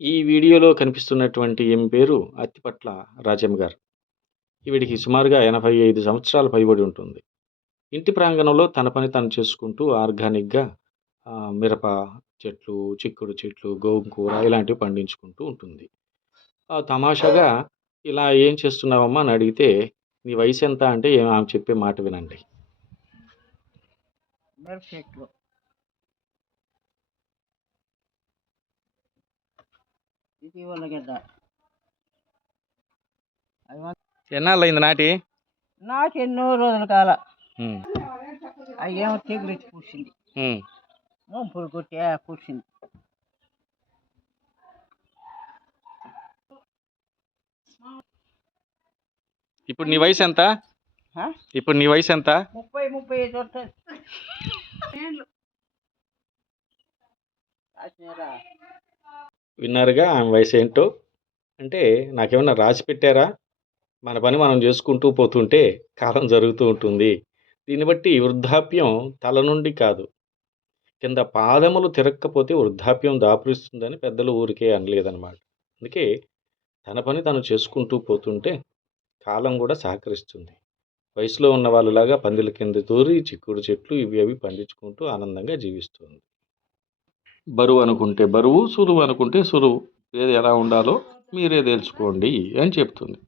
ఈ వీడియోలో కనిపిస్తున్నటువంటి ఈమె పేరు అత్తిపట్ల రాజమ్మ గారు. ఈవిడికి సుమారుగా 85 సంవత్సరాలు పైబడి ఉంటుంది. ఇంటి ప్రాంగణంలో తన పని తను చేసుకుంటూ ఆర్గానిక్‌గా మిరప చెట్లు, చిక్కుడు చెట్లు, గోంగూర ఇలాంటివి పండించుకుంటూ ఉంటుంది. తమాషాగా ఇలా "ఏం చేస్తున్నావమ్మా?" అని అడిగితే, "నీ వయసెంత?" అంటే ఆమె చెప్పే మాట వినండి. మిరప చెట్లు ఇది ఉల్లగడ్డ ఎన్నాళ్ళయింది నాటి? నాకు ఎన్నో రోజుల కాల హ్మ్. అయ్యేమో తెగులు వచ్చి పూసింది, హ్మ్. మోంపులు కొట్టి పూసింది. ఇప్పుడు నీ వయసెంత? ఇప్పుడు నీ వయసెంత? 35 వస్తుంది. విన్నారుగా ఆమె వయసేంటో. అంటే నాకేమన్నా రాసి పెట్టారా? మన పని మనం చేసుకుంటూ పోతుంటే కాలం జరుగుతూ ఉంటుంది. దీన్ని బట్టి వృద్ధాప్యం తల నుండి కాదు, కింద పాదములు తిరక్కపోతే వృద్ధాప్యం దాపురిస్తుందని పెద్దలు ఊరికే అనలేదనమాట. అందుకే తన పని తను చేసుకుంటూ పోతుంటే కాలం కూడా సహకరిస్తుంది. వయసులో ఉన్న వాళ్ళలాగా పందిల కింద తూరి చిక్కుడు చెట్లు ఇవి అవి పండించుకుంటూ ఆనందంగా జీవిస్తుంది. బరువు అనుకుంటే బరువు, సులువు అనుకుంటే సులువు. ఏది ఎలా ఉండాలో మీరే తెలుసుకోండి అని చెప్తుంది.